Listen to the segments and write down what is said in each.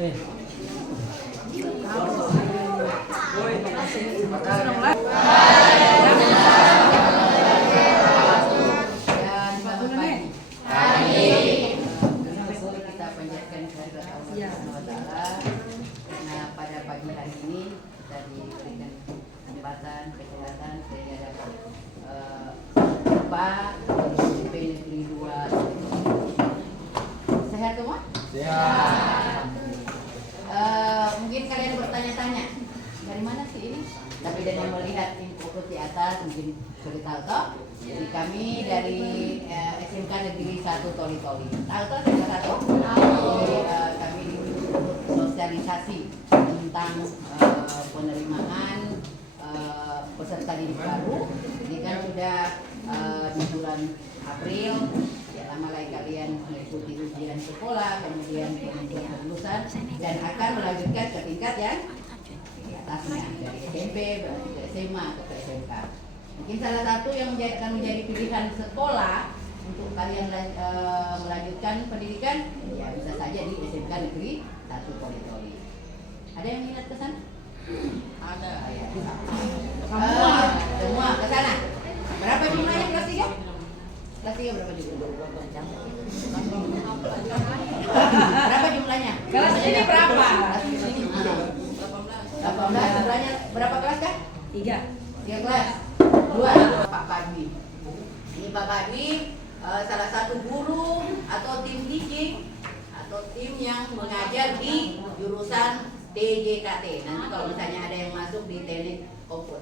Eh. Kita panjatkan kehadirat Allah Subhanahu wa taala karena pada pagi hari ini kita diberikan kesempatan kesehatan sehingga dapat Pak SMP Negeri 2 sehat semua? Sehat. Mungkin kalian bertanya-tanya dari mana sih ini? Tapi dengan melihat info di atas mungkin sudah tahu toh. Jadi kami dari SMK Negeri 1 Toli-Toli. Tahu toh salah satu? Jadi kami sosialisasi tentang penerimaan peserta didik baru. Ini kan sudah di bulan April. Ya lama lagi kalian mengikuti ujian sekolah, kemudian kelulusan dan akan melanjutkan ke tingkat yang di atasnya dari SMP berarti ke SMA atau ke SMK. Mungkin salah satu yang akan menjadi pilihan sekolah untuk kalian melanjutkan pendidikan ya bisa saja di SMK Negeri 1 Toli-Toli. Ada yang minat ke sana? Ada. Ya. Semua ke sana. Berapa jumlahnya kelas 3? Kelas 3 berapa jumlahnya? Berapa jumlahnya? Kelas ini berapa? Kelas ini 18 jumlahnya berapa kelas kah? 3 kelas. 2 Pak Padwi. Ini Pak Padwi salah satu guru atau tim teaching atau tim yang mengajar di jurusan TJKT. Nanti kalau misalnya ada yang masuk di teknik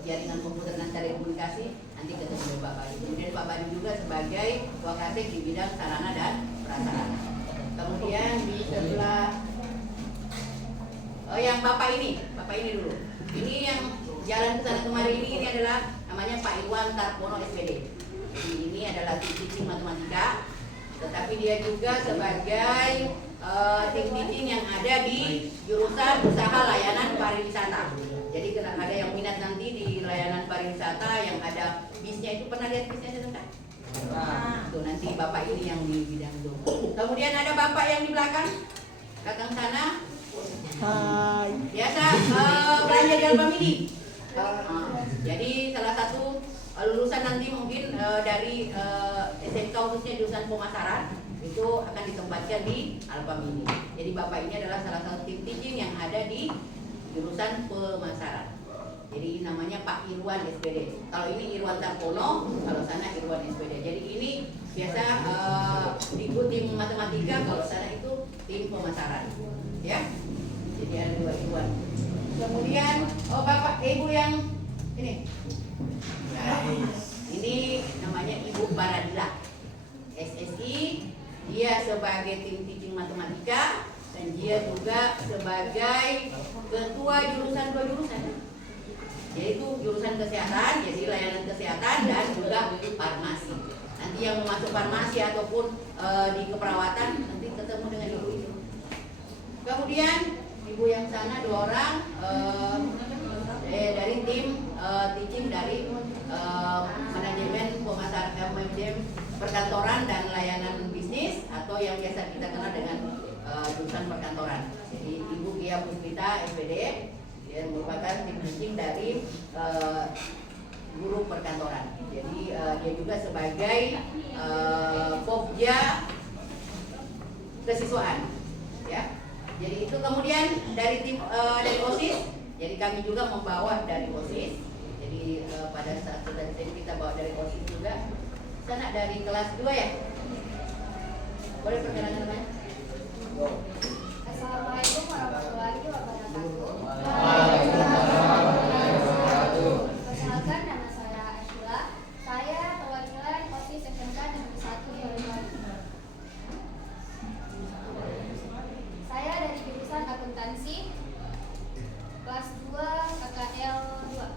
jaringan komputer dan telekomunikasi nanti ketemu dengan Pak Padwi. Kemudian Pak Padwi juga sebagai wakasek di bidang sarana dan prasarana. Kemudian di sebelah yang Bapak ini dulu. Ini yang jalan ke sana kemari ini adalah namanya Pak Iwan Tarpono SPD. Jadi ini adalah tim teaching matematika, tetapi dia juga sebagai tim teaching yang ada di jurusan usaha layanan pariwisata. Jadi ada yang minat nanti di layanan pariwisata yang ada bisnya itu, pernah lihat bisnya sebentar? Tuh nanti Bapak ini yang di bidang itu. Kemudian ada Bapak yang di belakang sana. Hai. Biasa belanja di Alfamidi. Jadi salah satu lulusan nanti mungkin dari SMK khususnya jurusan pemasaran itu akan ditempatkan di Alfamidi. Jadi Bapak ini adalah salah satu tim teaching yang ada di jurusan pemasaran. Jadi namanya Pak Irwan SPD. Kalau ini Irwan Tarpono, kalau sana Irwan SPD. Jadi ini biasa ikut tim matematika, kalau sana itu tim pemasaran. Ya. Jadi ada 2 Irwan. Kemudian Bapak Ibu yang ini. Nah, ini namanya Ibu Baradila. SSI, dia sebagai tim teaching matematika dan dia juga sebagai ketua jurusan 2 jurusan. Yaitu jurusan kesehatan, jadi layanan kesehatan dan juga farmasi. Nanti yang mau masuk farmasi ataupun di keperawatan nanti ketemu dengan ibu itu. Kemudian ibu yang sana 2 orang dari tim teaching dari manajemen pemasaran perkantoran dan layanan bisnis atau yang biasa kita kenal dengan jurusan perkantoran. Jadi Ibu Gia Puspita SPD dia merupakan tim teaching dari guru perkantoran. Jadi dia juga sebagai Pokja kesiswaan, ya. Jadi itu kemudian dari tim dari OSIS. Jadi kami juga membawa dari OSIS. Jadi pada saat kita bawa dari OSIS juga. Sana dari kelas 2 ya. Boleh perkenalan namanya? Assalamualaikum warahmatullahi wabarakatuh. Perkenalkan, nama saya Ashila. Saya perwakilan OSIS SMK Negeri 1 Toli-Toli. Saya dari jurusan akuntansi kelas 2 KKL 2.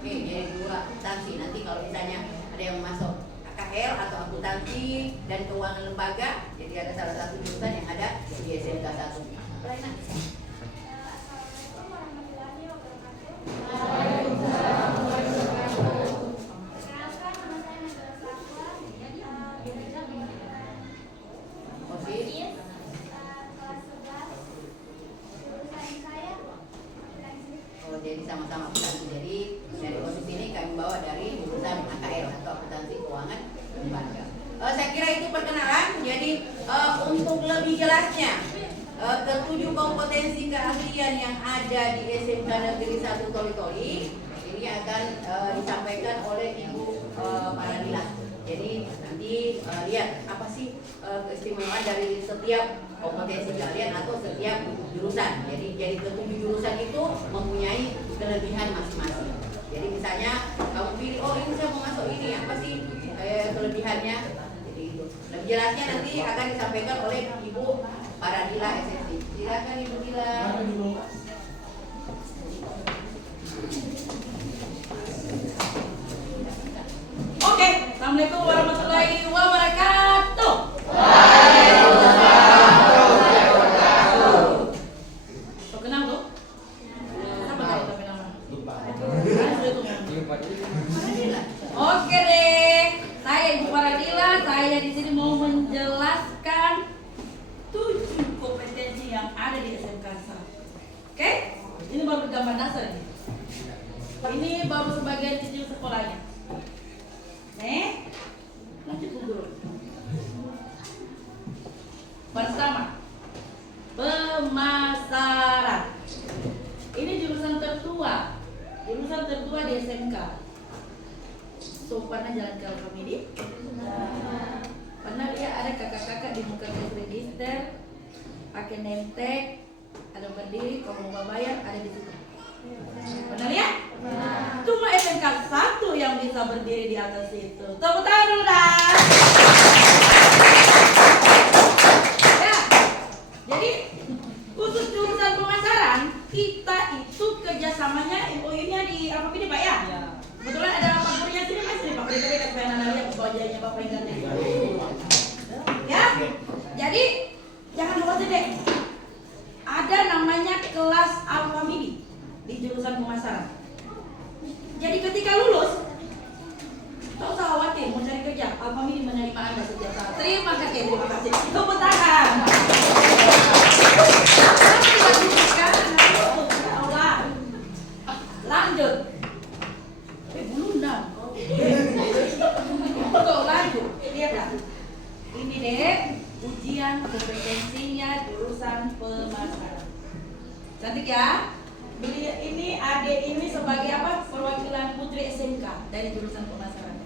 Oke, jadi 2 akuntansi. Nanti kalau misalnya ada yang masuk KKL atau akuntansi dan keuangan lembaga, jadi ada salah satu jurusan yang ada di SMK 1. Assalamualaikum warahmatullahi wabarakatuh. Perkenalkan, nama saya Nabila Sakwa. OSIS Kelas 11 Jadi untuk lebih jelasnya ketujuh kompetensi keahlian yang ada di SMK Negeri 1 Toli-Toli ini akan disampaikan oleh Ibu Paradila. Jadi nanti lihat apa sih keistimewaan dari setiap kompetensi kalian atau setiap jurusan. Jadi ketujuh jurusan itu mempunyai kelebihan masing-masing. Jadi misalnya kamu pilih, oh ini saya mau masuk ini, apa sih kelebihannya? Jadi itu. Lebih jelasnya nanti akan disampaikan oleh Ibu Paradila SSI. Silakan Ibu Dila. Oke, Assalamualaikum warahmatullahi wabarakatuh. Kau kenal tuh? Siapa tahu tapi nama? Oke deh, saya Ibu Paradila. Saya di sini mau menjelaskan 7 kompetensi yang ada di SMK 1. Oke, ini baru gambar dasar nih. Ini baru sebagian kecil sekolahnya. Lanjut Bu Guru. Pertama, pemasaran. Ini jurusan tertua di SMK. So, pernah jalan ke Alfamidi? Pernah lihat ada kakak-kakak di muka cash register pakai name tag, ada berdiri, kalau mau bayar ada di situ. Pernah lihat? Cuma SMK 1 yang bisa berdiri di atas itu. Tepuk tangan dulu dah. Ya, jadi khusus jurusan pemasaran kita itu kerjasamanya MOU-nya di apa ini Pak ya? Kebetulan ada Pak Gurunya sini Mas, Pak Guru dekat supaya anak lihat wajahnya Bapak yang ganti. Ya, jadi jangan khawatir deh. Ada namanya kelas Alfamidi di jurusan pemasaran. Jadi ketika lulus, tak usah khawatir mau cari kerja. Alfamidi menerima Anda setiap saat. Terima kasih. Tepuk tangan. Ya Allah. Lanjut. Belum dah. Kau lanjut. Lihat dah. Ini deh ujian kompetensinya jurusan pemasaran. Cantik ya? Ini adik ini sebagai apa? Perwakilan putri SMK dari jurusan pemasaran.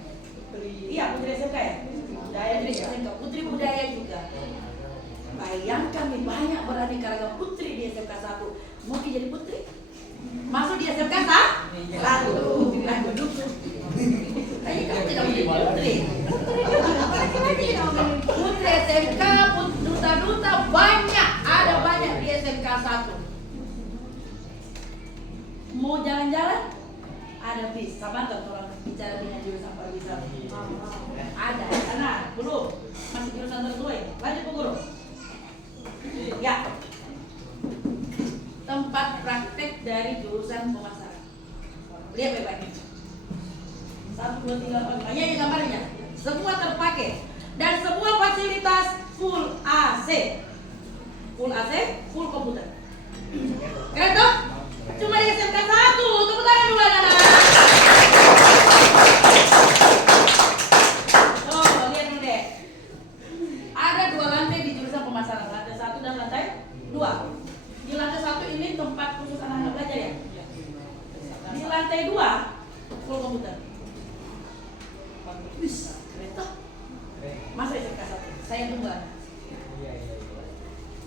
Iya, putri SMK ya? Budaya dari SMK, putri budaya juga. Bayangkan nih, banyak beraneka ragam putri di SMK 1. Mau jadi putri? Masuk di SMK 1. Duduk. Tadi kamu tidak menjadi putri. Putri SMK, duta-duta banyak. Ada banyak di SMK 1. Mau jalan-jalan? Ada bis, sama kan orang bicara dengan jurusan pariwisata? Ada, sana belum, masih jurusan tertua ya. Lanjut Bu Guru. Ya, tempat praktek dari jurusan pemasaran. Lihat baik-baik. 1, 2, 3, 4, 5. Ini gambarnya. Semua terpakai dan semua fasilitas full AC, full komputer. Keren toh? Cuma di SMK 1, tepuk tangan dulu anak-anak. Oh, lihat dulu deh. Ada 2 lantai di jurusan pemasaran, lantai 1 dan lantai 2. Di lantai 1 ini tempat khusus anak-anak belajar ya. Di lantai 2 full komputer. Wis, kereta. Masuk SMK 1. Saya tunggu.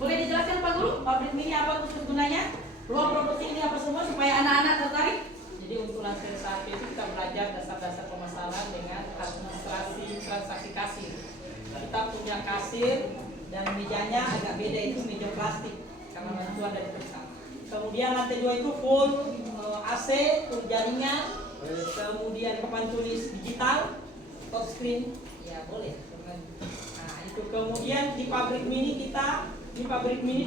Boleh dijelaskan Pak Guru, pabrik mini apa khusus gunanya? Ruang produksi ini apa semua supaya anak-anak tertarik? Jadi untuk lantai 1 itu kita belajar dasar-dasar pemasaran dengan administrasi transaksi kasir. Kita punya kasir dan mejanya agak beda, itu meja plastik karena bantuan dari perusahaan. Kemudian lantai 2 itu full AC, full jaringan, kemudian papan tulis digital, touchscreen, ya boleh. Nah itu kemudian di pabrik mini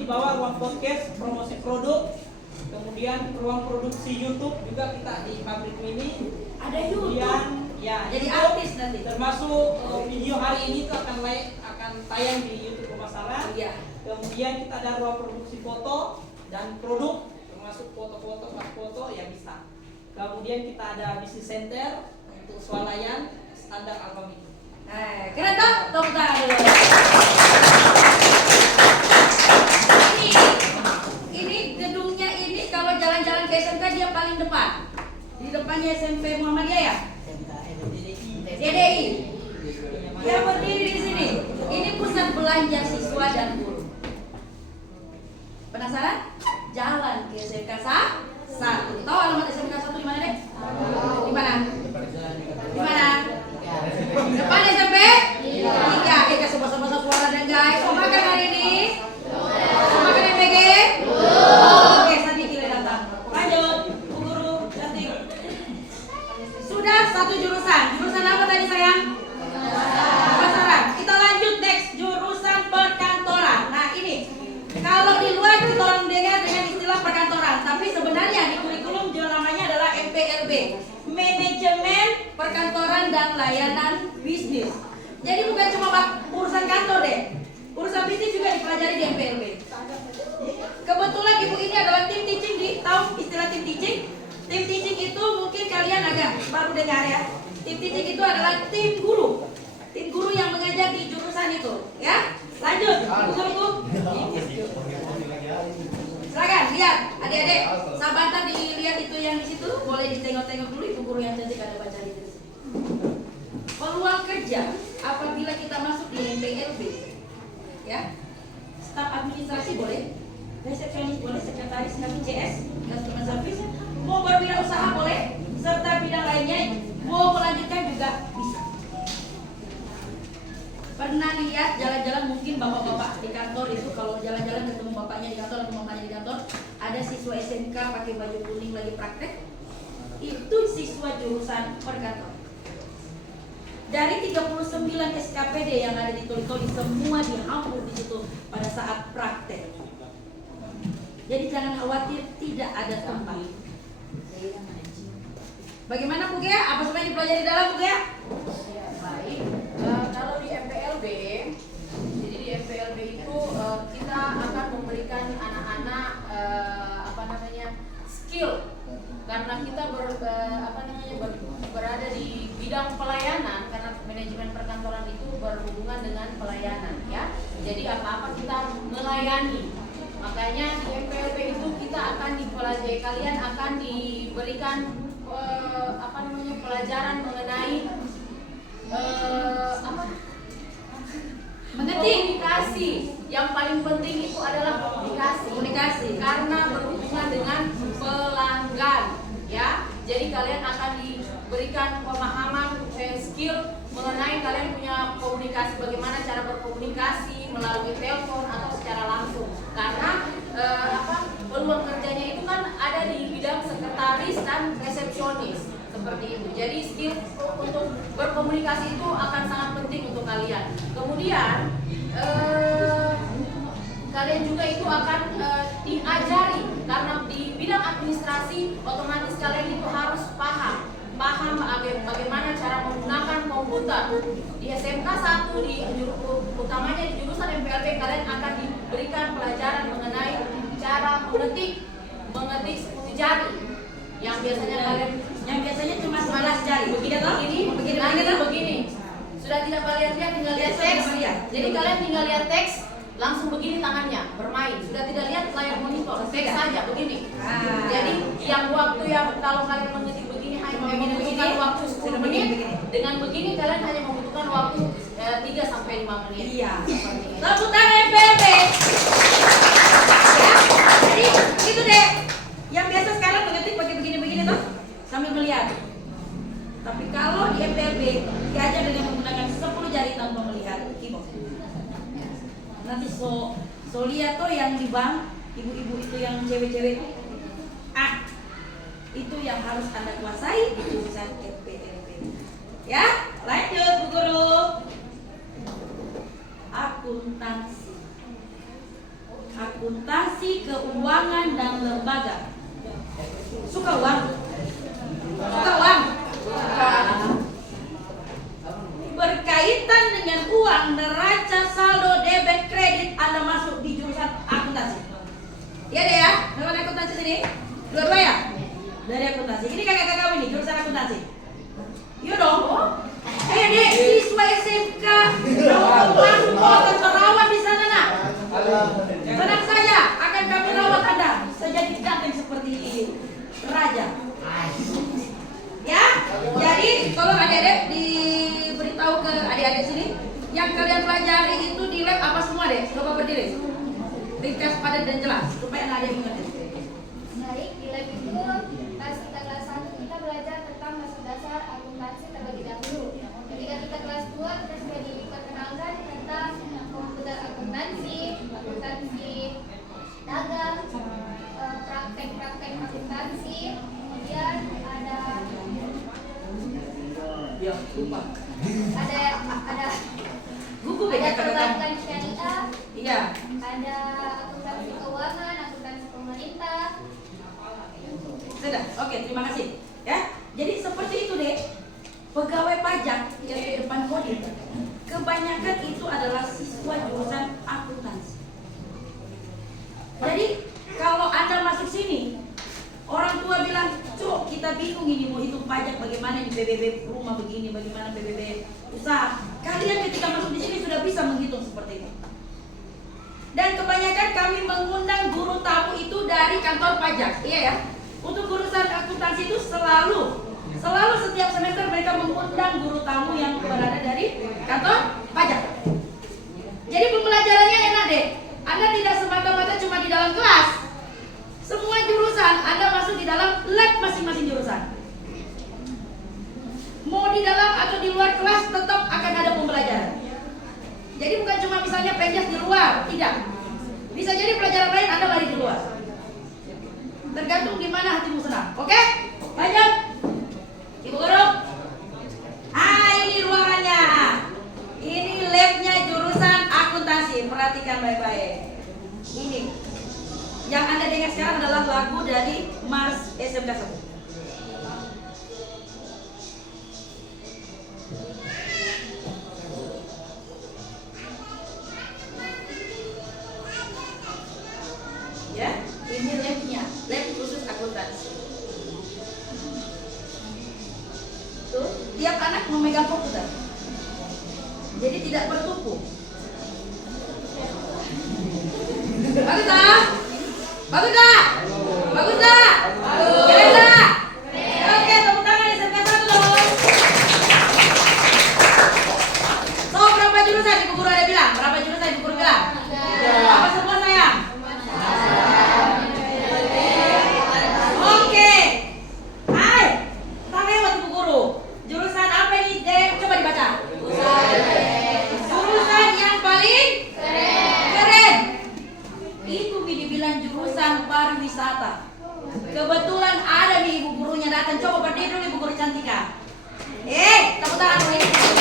di bawah ruang podcast, promosi produk, kemudian ruang produksi YouTube juga kita di pabrik mini. Ada YouTube. Kemudian ya Jadi YouTube, artis nanti. termasuk video hari ini itu akan tayang di YouTube pemasaran. Iya. Kemudian kita ada ruang produksi foto dan produk, termasuk foto-foto, foto ya bisa. Kemudian kita ada business center untuk swalayan standar Alfamidi. Keren toh? Tepuk tangan dulu. belanja siswa dan guru. Penasaran? Jalan ke SMK 1. Tahu alamat SMK 1 di mana, Dek? Di mana? Di mana? Depan SMP? 3. Kasih bahasa-bahasa suara dan guys. Mau makan hari ini? Mau makan MPG? Oke, Sandi kira datang. Lanjut, Bu Guru, cantik. Sudah 1 jurusan. Jurusan apa tadi sayang? Pemasaran. Kita lanjut next, jurusan perkantoran. Nah ini, kalau di luar kita orang dengar dengan istilah perkantoran, tapi sebenarnya di kurikulum namanya adalah MPLB, Manajemen Perkantoran dan Layanan Bisnis. Jadi bukan cuma urusan kantor deh, urusan bisnis juga dipelajari di MPLB. Kebetulan ibu ini adalah tim teaching, tahu istilah tim teaching? Tim teaching itu mungkin kalian agak baru dengar ya. Tim teaching itu adalah tim guru yang mengajar di jurusan itu, ya. Lanjut, guru. Silakan lihat, adik-adik, sahabat dilihat itu yang di situ, boleh ditengok-tengok dulu ibu guru yang cantik ada baca di sini. Peluang kerja apabila kita masuk di MPLB, ya. Staf administrasi boleh, resepsionis boleh, sekretaris KPJS, customer service, mau berwirausaha boleh, serta bidang lainnya mau melanjutkan juga bisa. Pernah lihat jalan-jalan mungkin bapak-bapak di kantor itu kalau jalan-jalan ketemu bapaknya di kantor atau mamanya di kantor, ada siswa SMK pakai baju kuning lagi praktek, itu siswa jurusan perkantoran. Dari 39 SKPD yang ada di Toli-Toli semua dihampur di situ pada saat praktek. Jadi jangan khawatir, tidak ada tempat. Bagaimana Bu Gea? Apa semuanya dipelajari dalam Bu Gea? Baik, kalau di MPLB, jadi di MPLB itu kita akan memberikan anak-anak skill, karena kita berada di bidang pelayanan, karena manajemen perkantoran itu berhubungan dengan pelayanan, ya. Jadi apa-apa kita harus melayani. Makanya di MPLB itu kita akan dipelajari, kalian akan diberikan pelajaran mengenai komunikasi. Yang paling penting itu adalah komunikasi karena berhubungan dengan pelanggan, ya. Jadi kalian akan diberikan pemahaman skill mengenai kalian punya komunikasi, bagaimana cara berkomunikasi melalui telepon atau secara langsung. Karena peluang kerjanya itu kan ada di bidang sekretaris dan resepsionis. Seperti itu. Jadi skill untuk berkomunikasi itu akan sangat penting untuk kalian. Kemudian kalian juga itu akan diajari, karena di bidang administrasi otomatis kalian itu harus paham bagaimana cara menggunakan komputer. Di SMK 1 utamanya di jurusan MPLB kalian akan diberikan pelajaran mengenai cara mengetik 10 jari. Yang biasanya cuma 11 jari. Begini. Sudah tidak kalian lihat, tinggal lihat teks. Jadi kalian tinggal lihat teks, langsung begini tangannya bermain. Sudah tidak lihat layar monitor, teks saja begini. Jadi yang waktu yang kalau kalian mengetik begini hanya membutuhkan waktu 10 menit. Dengan begini kalian hanya membutuhkan waktu 3 sampai 5 menit. Iya. Tepuk tangan MPLB. Ya, jadi itu deh. Yang biasa sekarang mengetik pakai begini-begini tuh sambil melihat. Tapi kalau di MPLB diajar dengan menggunakan 10 jari tanpa melihat keyboard. Nanti so lihat tuh yang di bank, ibu-ibu itu yang cewek-cewek itu. Itu yang harus Anda kuasai di jurusan MPLB. Ya, lanjut Bu Guru. Akuntansi keuangan dan lembaga. Suka uang? Berkaitan dengan uang, neraca, saldo, debit, kredit, Anda masuk di jurusan akuntansi. Iya deh ya, memang akuntansi sini. Dua-dua ya? Dari akuntansi. Ini kakak-kakak ini jurusan akuntansi. Iya dong. Dek, siswa SMK akan terawat di sana nak. Tenang saja, akan kami rawat Anda sejadi ganteng seperti raja. Ya, jadi tolong adik-adik diberitahu ke adik-adik sini yang kalian pelajari itu di lab apa singkat dan jelas supaya ada yang mengerti. Baik, di lab itu pas kita kelas 1 kita belajar tentang dasar akuntansi terlebih dahulu. Ketika kita kelas 2 kita sudah diperkenalkan tentang komputer akuntansi, akuntansi dagang, praktek-praktek akuntansi, kemudian ada Ya, lupa. Gugu ada kata-kata. perbankan syariah, Iya. ada akuntansi keuangan, akuntansi pemerintah. Sudah, oke, terima kasih. Ya, jadi seperti itu deh. Pegawai pajak yang di depan kodim, kebanyakan itu adalah siswa jurusan akuntansi. Jadi kalau Anda masuk sini, orang tua bilang, "Cuk, kita bingung ini mau hitung pajak bagaimana di PBB rumah begini, bagaimana PBB usaha." Kalian ketika masuk di sini sudah bisa menghitung seperti itu. Dan kebanyakan kami mengundang guru tamu itu dari kantor pajak, iya ya. Untuk jurusan akuntansi itu selalu setiap semester mereka mengundang guru tamu yang berada dari kantor pajak. Jadi pembelajarannya enak deh. Anda tidak semata-mata cuma di dalam kelas. Semua jurusan Anda masuk di dalam lab masing-masing jurusan. Mau di dalam atau di luar kelas tetap akan ada pembelajaran. Jadi bukan cuma misalnya penjas di luar, tidak. Bisa jadi pelajaran lain Anda lari di luar. Tergantung di mana hatimu senang. Oke? Lanjut. Ibu guru. Ini ruangannya. Ini labnya jurusan akuntansi. Perhatikan baik-baik. Ini. Yang Anda dengar sekarang adalah lagu dari Mars SMK 1. Ya, ini labnya, lab khusus akuntansi. Tuh, tiap anak memegang komputer, jadi tidak bertumpuk. Bagus tak? Bagus tak? Bagus tak? Keren tak? Oke, tepuk tangan SMK 1 dong. So, berapa jurusan Ibu Guru ada bilang? Berapa jurusan Ibu Guru bilang? Apa semua sayang? Oke. Hai. Tanya buat Ibu Guru. Jurusan apa ini, Dek? Coba dibaca. Jurusan yang paling keren. Itu dibilang jurusan pariwisata. Kebetulan ada nih Ibu Gurunya datang. Coba berdiri dulu Ibu Guru Cantika. Tepuk tangan dulu Ibu Guru.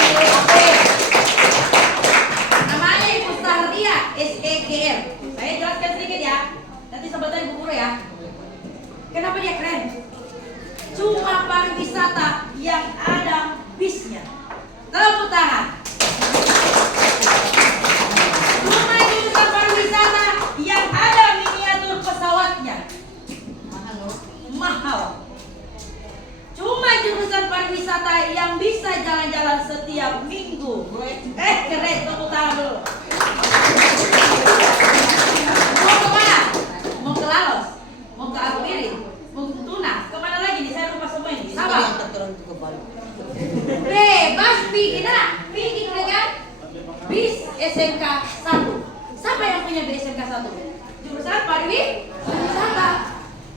Namanya Ibu Sardia SEGR. Saya jelaskan sedikit ya. Nanti sebutan Ibu Guru ya. Kenapa dia keren? Cuma pariwisata yang ada bisnya. Tepuk tangan. Cuma jurusan pariwisata yang ada miniatur pesawatnya. Mahal. Cuma jurusan pariwisata yang bisa jalan-jalan setiap minggu. Keren, tepuk tangan dulu. Mau kemana? Mau ke Laos? Mau ke Alpiri? Mau ke Tuna? Kemana lagi nih? Saya lupa semua ini. Sabah. Bebas bikin dengan BIS SMK 1. Siapa yang punya BIS SMK 1? Jurusan pariwisata.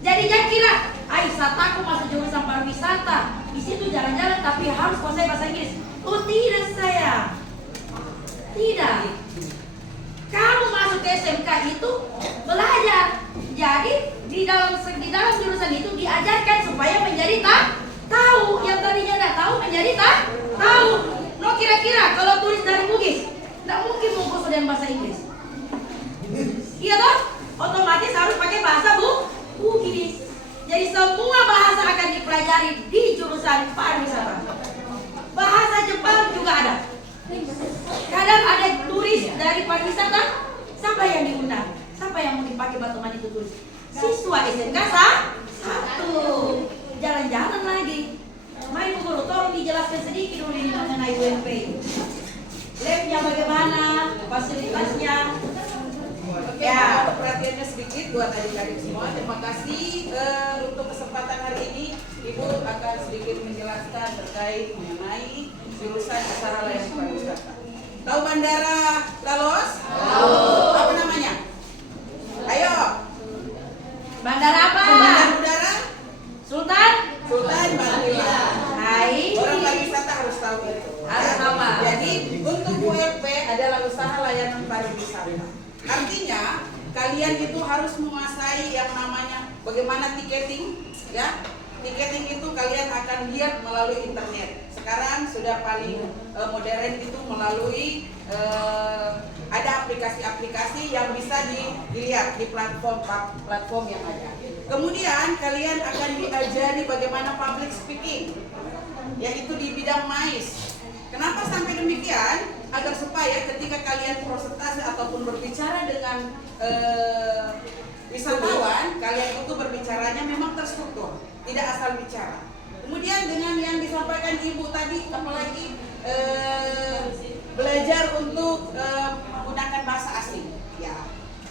Jadi jangan kira, Aisyah aku masuk jurusan pariwisata. Di situ jalan-jalan tapi harus kuasai bahasa Inggris. Oh tidak sayang. Tidak. Kamu masuk ke SMK itu belajar. Jadi di dalam jurusan itu diajarkan supaya menjadi tahu. Yang tadinya tidak tahu menjadi tahu. No kira-kira kalau tulis dari Bugis, tidak mungkin mau dengan bahasa Inggris. Iya toh? Otomatis harus pakai bahasa Bugis. Jadi semua bahasa akan dipelajari di jurusan pariwisata. Bahasa Jepang juga ada. Kadang ada turis dari pariwisata. Siapa yang diundang? Siapa yang mau dipakai teman itu turis? Siswa SMK 1. Jalan-jalan lagi. Main Guru, tolong dijelaskan sedikit dulu ini mengenai UMP. Labnya bagaimana? Fasilitasnya? Oke, ya. Perhatiannya sedikit buat adik-adik semua. Terima kasih untuk kesempatan hari ini. Ibu akan sedikit menjelaskan terkait mengenai jurusan usaha layanan pariwisata. Tahu Bandara Laos? Tahu. Apa namanya? Ayo. usaha layanan pariwisata. Artinya kalian itu harus menguasai yang namanya bagaimana tiketing, ya. Tiketing itu kalian akan lihat melalui internet. Sekarang sudah paling modern itu melalui ada aplikasi-aplikasi yang bisa dilihat di platform yang ada. Kemudian kalian akan diajari bagaimana public speaking, yaitu di bidang MAIS. Kenapa sampai demikian? Agar supaya ketika kalian presentasi ataupun berbicara dengan wisatawan, kalian itu berbicaranya memang terstruktur, tidak asal bicara. Kemudian dengan yang disampaikan Ibu tadi, apalagi belajar untuk menggunakan bahasa asing. Ya,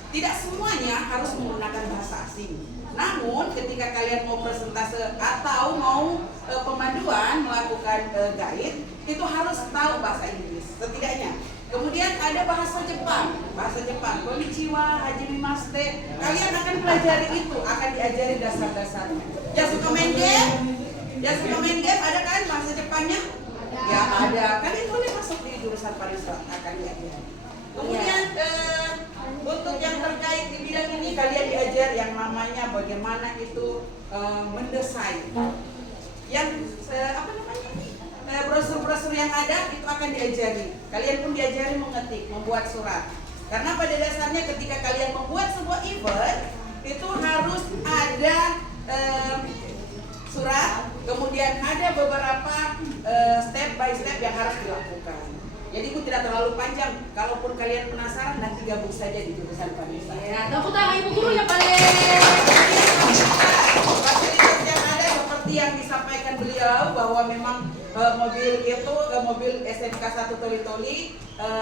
tidak semuanya harus menggunakan bahasa asing. Namun ketika kalian mau presentase atau mau pemanduan melakukan guide, itu harus tahu bahasa Inggris setidaknya. Kemudian ada bahasa Jepang, konnichiwa, hajimemashite. Kalian akan pelajari itu, akan diajari dasar-dasarnya. Yang suka main game, ada kan bahasa Jepangnya? Ya ada. Kalian boleh masuk di jurusan pariwisata, akan diajari. Kemudian untuk yang terkait di bidang ini kalian diajar yang namanya bagaimana itu mendesain. Yang brosur-brosur yang ada itu akan diajari. Kalian pun diajari mengetik, membuat surat. Karena pada dasarnya ketika kalian membuat sebuah event itu harus ada surat, kemudian ada beberapa step by step yang harus dilakukan. Jadi itu tidak terlalu panjang. Kalaupun kalian penasaran, nanti gabung saja di jurusan pariwisata. Ya, tepuk tangan Ibu Guru yang paling. Fasilitas yang ada seperti yang disampaikan beliau bahwa memang mobil SMK 1 Toli-Toli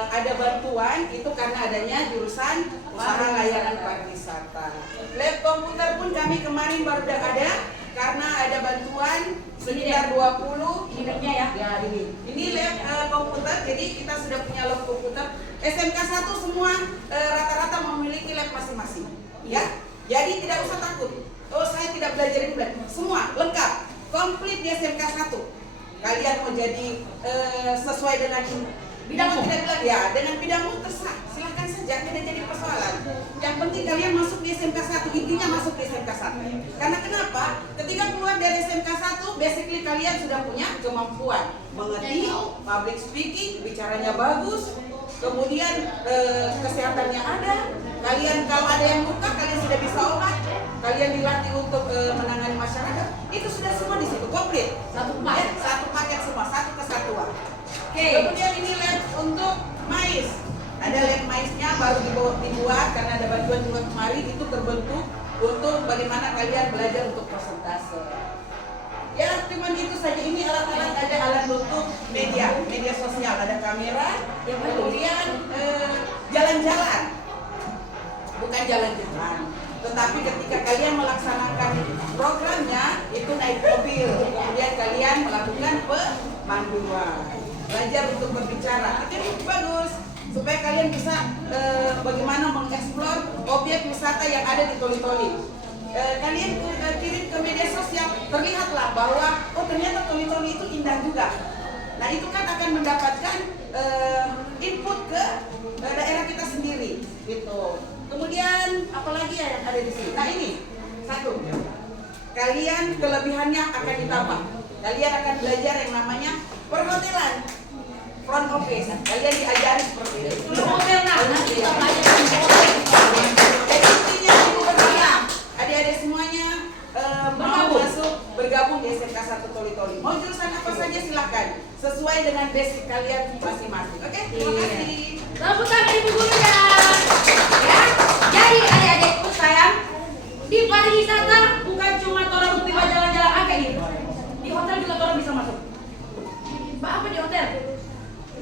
ada bantuan itu karena adanya jurusan usaha layanan pariwisata. Lab komputer pun kami kemarin baru ada karena ada bantuan sekitar 20 Unitnya ya. Ya ini lab komputer, jadi kita sudah punya lab komputer. SMK 1 semua rata-rata memiliki lab masing-masing. Ya, jadi tidak usah takut. Oh saya tidak belajar ini, semua lengkap, komplit di SMK 1. Kalian mau jadi sesuai dengan bidangmu tidak bilang ya, dengan bidangmu terserah, silahkan saja, tidak jadi persoalan. Yang penting kalian masuk di SMK 1, intinya masuk di SMK 1. Karena kenapa? Ketika keluar dari SMK 1, basically kalian sudah punya kemampuan mengerti, public speaking, bicaranya bagus, kemudian kesehatannya ada. Kalian kalau ada yang luka, kalian sudah bisa obat. Kalian dilatih untuk menangani masyarakat. Itu sudah semua di situ komplit. Satu paket semua, satu kesatuan. Kemudian ini lab untuk MAIS. Ada lab MAIS-nya baru dibuat karena ada bantuan juga kemarin, itu terbentuk untuk bagaimana kalian belajar untuk persentase. Ya, cuman itu saja. Ini alat-alat, ada alat untuk media sosial, ada kamera, kemudian jalan-jalan. Bukan jalan-jalan, tetapi ketika kalian melaksanakan programnya itu naik mobil, kemudian kalian melakukan pemanduan, belajar untuk berbicara. Itu bagus supaya kalian bisa bagaimana mengeksplor objek wisata yang ada di Toli-Toli. Kalian kirim ke media sosial, terlihatlah bahwa oh ternyata Toli-Toli itu indah juga. Nah itu kan akan mendapatkan input ke daerah kita sendiri, gitu. Kemudian apalagi ya yang ada di sini? Nah ini satu, kalian kelebihannya akan ditambah. Kalian akan belajar yang namanya perhotelan, front office. Kalian diajari seperti itu. Hotel nanti kita pelajari. Jadi intinya ibu berharap adik-adik semuanya mau bergabung di SMK 1 Toli-Toli. Mau jurusan apa saja silakan, sesuai dengan basic kalian masing-masing. Oke, terima kasih. Tepuk tangan Ibu Guru ya. Ya, jadi adik-adikku sayang, di pariwisata bukan cuma orang tiba jalan-jalan aja gitu. Di hotel juga orang bisa masuk. Mbak apa di hotel?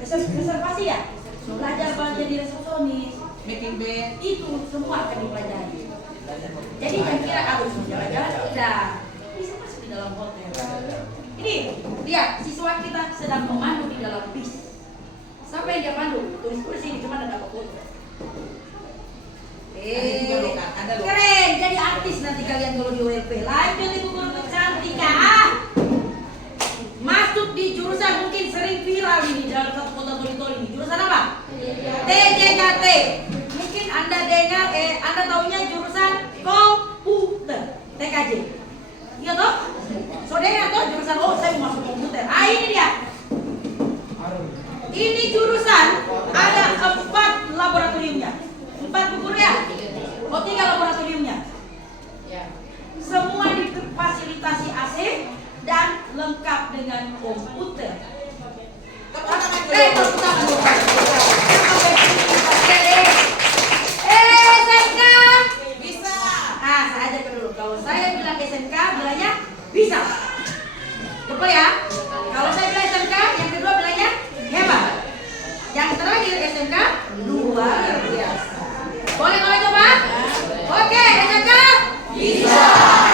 Reservasi ya? Belajar di resepsionis, Making bed. itu semua akan dipelajari. Jadi jangan kira harus jalan-jalan, tidak. Bisa masuk di dalam hotel. Ini lihat, siswa kita sedang memandu di dalam bis. Siapa yang dia pandu? Tulis ini cuma ada apa foto. Keren, jadi artis nanti kalian kalau di WLP. Live yang Ibu Guru Cantika. Masuk di jurusan mungkin sering viral ini dalam satu kota Toli-Toli ini. Jurusan apa? TJKT. Mungkin Anda dengar, Anda tahunya jurusan komputer, TKJ. Iya toh? Saudara toh jurusan, oh saya mau masuk komputer. Ah ini dia. Ini jurusan ada 4 laboratoriumnya. 4 Bu Guru ya? Oh 3 laboratoriumnya. Semua difasilitasi AC dan lengkap dengan komputer. Tepuk tangan dulu. Tepuk tangan dulu. SMK Bisa. nah saya aja dulu. Kalau saya bilang SMK bilangnya bisa. Betul ya? Kalau saya bilang SMK, yang kedua bilangnya hebat. Yang terakhir SMK luar biasa. Boleh kalau coba? Oke, SMK bisa.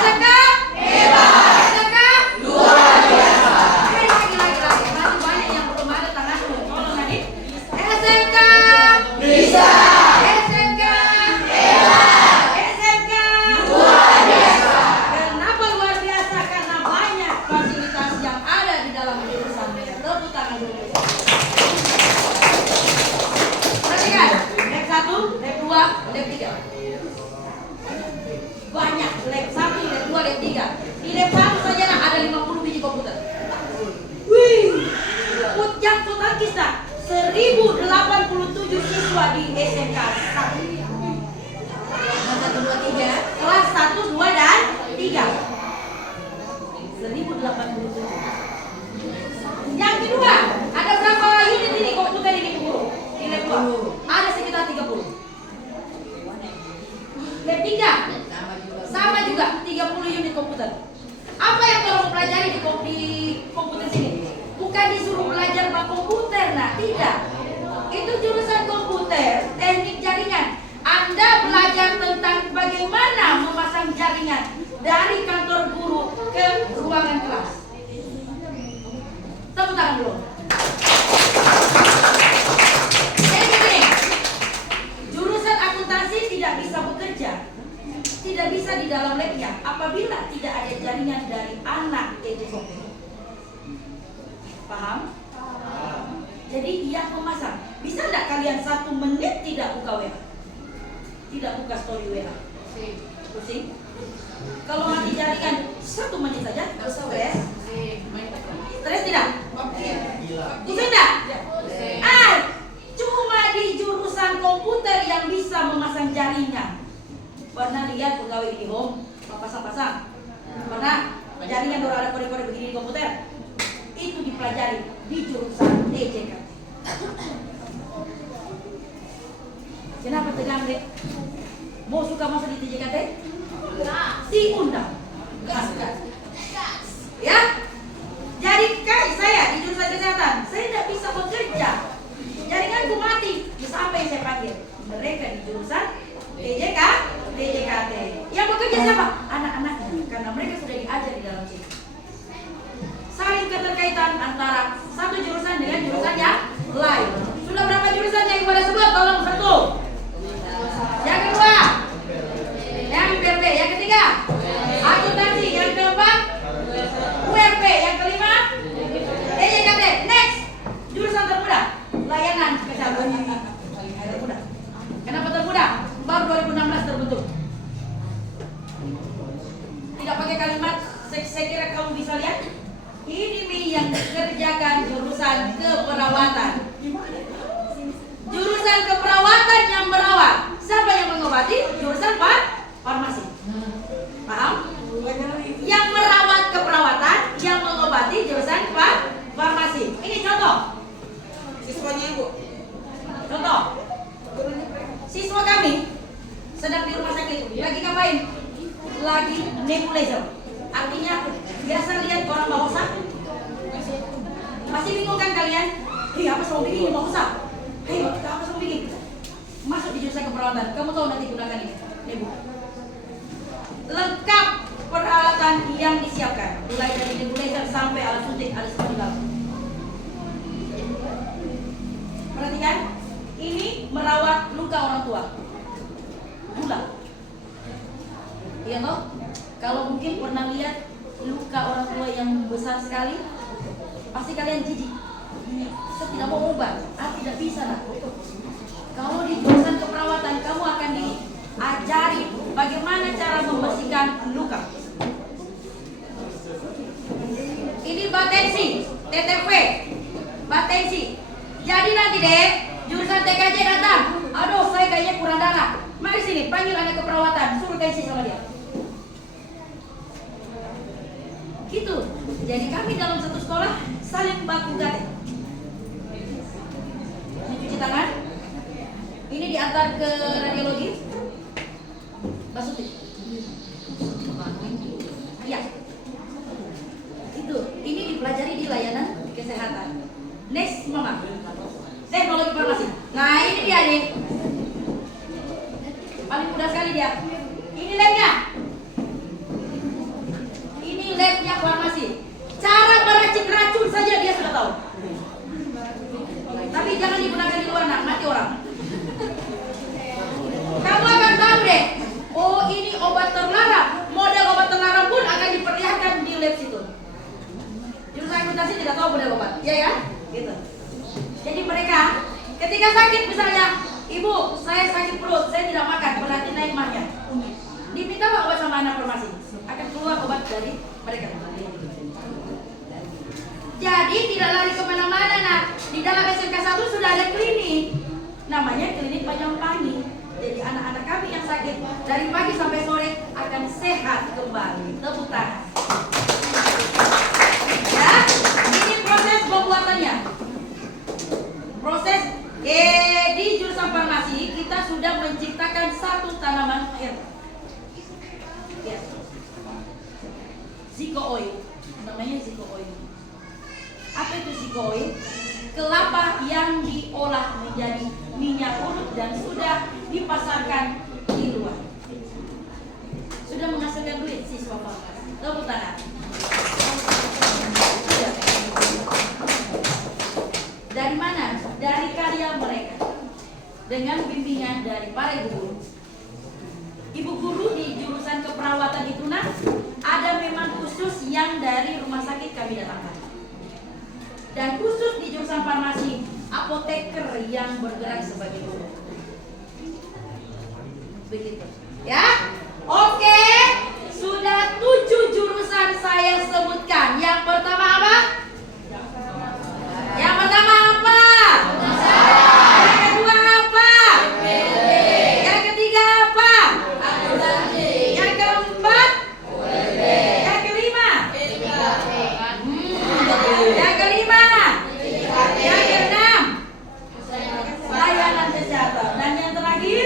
SMK hebat. SMK luar biasa. Lagi. Masih banyak yang belum ada tangan. Tolong Nadine. SMK bisa. SMK hebat. SMK luar biasa. Kenapa luar biasa? Karena banyak fasilitas yang ada di dalam jurusannya. Tepuk tangan dulu. Perhatikan, lab 1, lab 2, lab 3. Banyak, lab 1, lab 2, lab 3. Di lab 1 saja ada 50 biji komputer. Wih, yang total kita 1087 siswa di SMK 1. Kelas 1, 2, dan 3. 1087. Yang kedua, ada berapa unit ini komputer ini Bu Guru? Di lab 2 ada sekitar 30. Lab 3 sama juga 30 unit komputer. Apa yang tolong pelajari di komputer sini? Bukan disuruh belajar tentang komputer, nah tidak. Itu jurusan komputer, teknik jaringan. Anda belajar tentang bagaimana memasang jaringan dari kantor guru ke ruangan kelas. Tepuk tangan dulu. Jadi begini, jurusan akuntansi tidak bisa bekerja, tidak bisa di dalam labnya apabila tidak ada jaringan dari anak TJKT. Paham? Jadi ia memasang. Bisa tidak kalian 1 menit tidak buka WA? Tidak buka story WA? Pusing? Kalau mati jaringan 1 menit saja, stres? Stres tidak? Pusing tidak? Cuma di jurusan komputer yang bisa memasang jaringan. Pernah lihat pegawai di home pasang-pasang? Pernah? Jaringan orang ada kode-kode begini di komputer? Itu dipelajari di jurusan TJKT. Kenapa tegang deh? Mau suka masuk di TJKT? Diundang. Gas. Ya? Jadi kayak saya di jurusan kesehatan, saya tidak bisa bekerja. Jaringanku mati. Siapa yang saya panggil? Mereka di jurusan TJKT. Yang bekerja siapa? Anak-anaknya, karena mereka sudah diajar di dalam sini. Saling keterkaitan antara satu jurusan dengan jurusan yang lain. Sudah berapa jurusan yang pada sebut? Tolong satu. Yang kedua, yang BRP. Yang ketiga, akuntansi. Yang keempat, URP. Yang kelima, TJKT. Next, jurusan termudah, layanan kesehatan. Termudah. Kenapa termudah? Baru 2016 terbentuk. Tidak pakai kalimat, saya kira kamu bisa lihat. Ini yang dikerjakan jurusan keperawatan. Jurusan keperawatan yang merawat. Siapa yang mengobati? Jurusan farmasi. Paham? Yang merawat keperawatan, yang mengobati jurusan farmasi. Ini contoh. Siswanya Ibu. Contoh. Siswa kami sedang di rumah sakit. Lagi ngapain? Lagi nebulizer. Artinya biasa lihat orang bawa sak. Masih bingung kan kalian? Hei, apa sama begini mau usah? Hei, apa sama begini? Masuk di jurusan keperawatan. Kamu tahu nanti gunakan ini, nebu. Lengkap peralatan yang disiapkan, mulai dari nebulizer sampai alat suntik, ada semua di dalam. Perhatikan, ini merawat luka orang tua. Gula. Iya toh? Kalau mungkin pernah lihat luka orang tua yang besar sekali, pasti kalian jijik. Saya tidak mau obat, tidak bisa lah. dan luka. Ini batensi, TTP, batensi. Jadi nanti deh, jurusan TKJ datang. Aduh, saya kayaknya kurang darah. Mari sini, panggil anak keperawatan, suruh tensi sama dia. Gitu. Jadi kami dalam satu sekolah saling baku gate. Ini cuci tangan. Ini diantar ke radiologi. Basuti. Iya. Itu. Ini dipelajari di layanan kesehatan. Next, Mama. Teknologi farmasi. Nah, ini dia nih. Paling mudah sekali dia. Ini labnya. Ini labnya farmasi. Cara meracik racun saja dia sudah tahu. Tapi jangan digunakan di luar, nak, mati orang. Kamu akan tahu deh. Oh, ini obat terlarang. Model obat terlarang pun akan diperlihatkan di lab situ. Jurusan akuntansi tidak tahu model obat, ya ya? Gitu. Jadi mereka ketika sakit misalnya, ibu, saya sakit perut, saya tidak makan, berarti naik mahnya. Diminta pak obat sama anak farmasi, akan keluar obat dari mereka. Jadi tidak lari kemana-mana, nak. Di dalam SMK 1 sudah ada klinik, namanya klinik Panjangpangi. Jadi anak-anak kami yang sakit dari pagi sampai sore akan sehat kembali. Tepuk tangan. Ya, ini proses pembuatannya. Proses di jurusan farmasi kita sudah menciptakan satu tanaman air. Ya. Zico oil, namanya Zico oil. Apa itu Zico oil? Kelapa yang diolah menjadi minyak urut dan sudah dipasarkan di luar. Sudah menghasilkan duit siswa farmasi. Tepuk tangan. Dari mana? Dari karya mereka. Dengan bimbingan dari para ibu guru. Ibu guru di jurusan keperawatan itu, nah, ada memang khusus yang dari rumah sakit kami datangkan. Dan khusus di jurusan farmasi, apoteker yang bergerak sebagai guru. Begitu. Ya? Oke. Sudah 7 jurusan saya sebutkan. Yang pertama apa? Yang pertama apa? Yang kedua apa? Yang ketiga apa? Yang keempat? Yang kelima? Yang kelima? Yang keenam? Layanan kesehatan. Dan yang terakhir?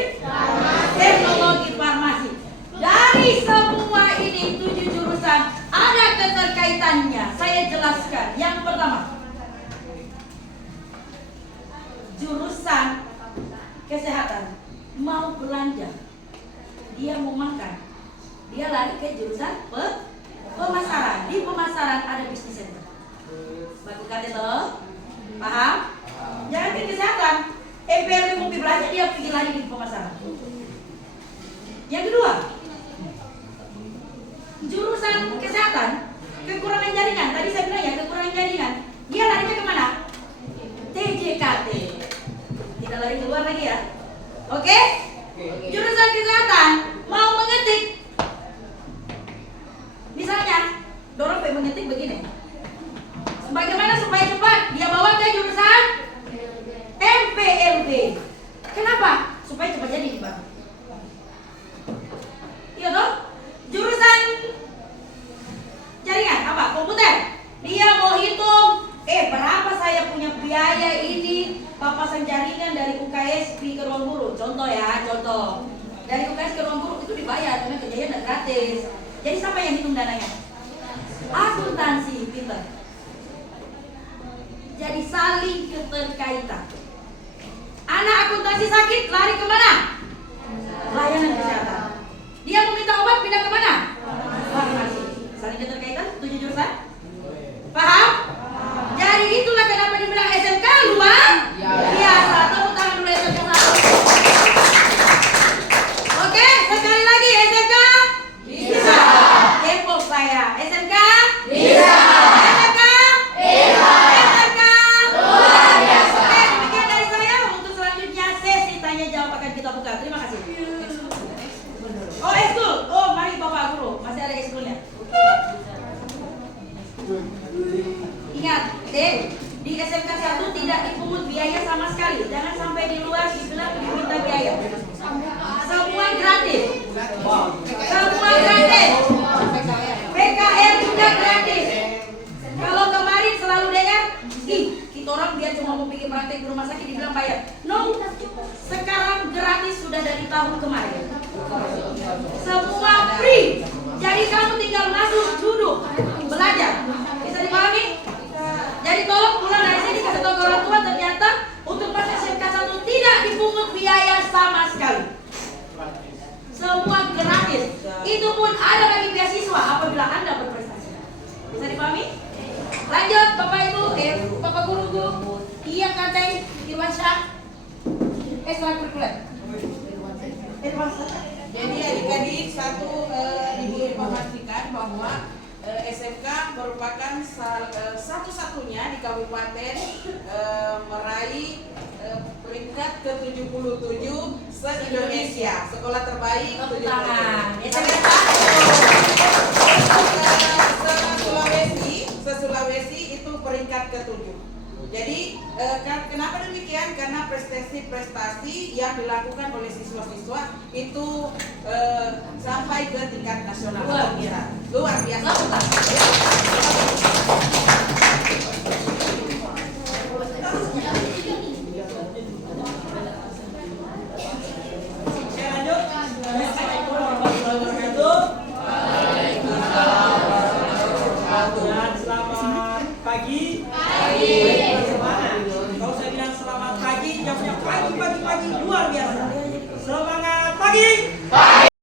Teknologi farmasi. Dari semua ini 7 jurusan ada keterkaitannya. Saya jelaskan. Yang pertama, jurusan kesehatan mau belanja, dia mau makan, dia lari ke jurusan pemasaran. Di pemasaran ada bisnis center. Baku kata toh, paham? Jangan ke kesehatan, MPLB mau pergi belanja, dia pergi lari di pemasaran. Yang kedua, jurusan kesehatan kekurangan jaringan. Tadi saya bilang ya, kekurangan jaringan. Dia larinya kemana? TJKT. Tidak lari keluar lagi ya. Oke? Jurusan kesehatan mau mengetik. Misalnya, dorong pengen mengetik begini. Bagaimana supaya cepat? Dia bawa ke jurusan MPLB. Kenapa? Supaya cepat jadi di bank. Iya toh? Jurusan jaringan apa? Komputer. Dia mau hitung berapa saya punya biaya ini papasan jaringan dari UKS ke ruang guru. Contoh ya, contoh. Dari UKS ke ruang guru itu dibayar karena kerjanya tidak gratis. Jadi siapa yang hitung dananya? Akuntansi, pintar. Jadi saling keterkaitan. Anak akuntansi sakit lari kemana? Layanan kesehatan. Dia meminta obat pindah kemana? Farmasi. Saling keterkaitan 7 jurusan. Paham? Jadi itulah kenapa dibilang SMK luar biasa. Tepuk tangan dulu SMK 1. Oke, sekali lagi SMK bisa. Depok saya. SMK bisa. SMK bisa. SMK luar biasa. Oke, demikian dari saya. Untuk selanjutnya sesi tanya jawab akan kita buka. Terima kasih. Oh, ekskul. Oh, mari Bapak Guru. di SMK 1 tidak dipungut biaya sama sekali. Jangan sampai di luar dibilang diminta biaya. Semua gratis. Semua gratis. PKR juga gratis. Kalau kemarin selalu dengar, kita orang biar cuma mau bikin praktek di rumah sakit dibilang bayar. No, sekarang gratis sudah dari tahun kemarin. Semua free. Jadi kamu tinggal masuk, duduk, belajar. Bisa dipahami? Jadi tolong pulang dari sini kasih tahu ke orang tua, ternyata untuk masuk SMK 1 tidak dipungut biaya sama sekali. Semua gratis. Itu pun ada bagi beasiswa apabila Anda berprestasi. Bisa dipahami? Lanjut Bapak Ibu, Bapak Guru, iya katanya Irwansyah ekstrakurikuler. Jadi adik-adik Ibu memastikan bahwa SMK merupakan satu-satunya di Kabupaten meraih peringkat ke-77 se-Indonesia. Sekolah terbaik 77. Se-Sulawesi itu peringkat ke-7. Jadi kenapa demikian? Karena prestasi yang dilakukan oleh siswa-siswa itu sampai ke tingkat nasional. Luar biasa. Pagi, jamnya pagi luar biasa. Semangat pagi.